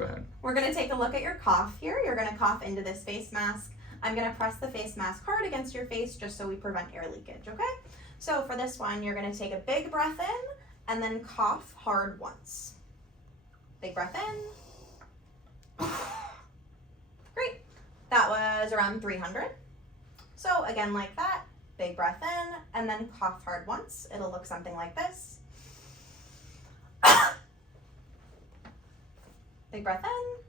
Go ahead. We're going to take a look at your cough here. You're going to cough into this face mask. I'm going to press the face mask hard against your face just so we prevent air leakage, okay? So for this one, you're going to take a big breath in and then cough hard once. Big breath in. Great. That was around 300. So again, like that, big breath in and then cough hard once. It'll look something like this. Big breath in.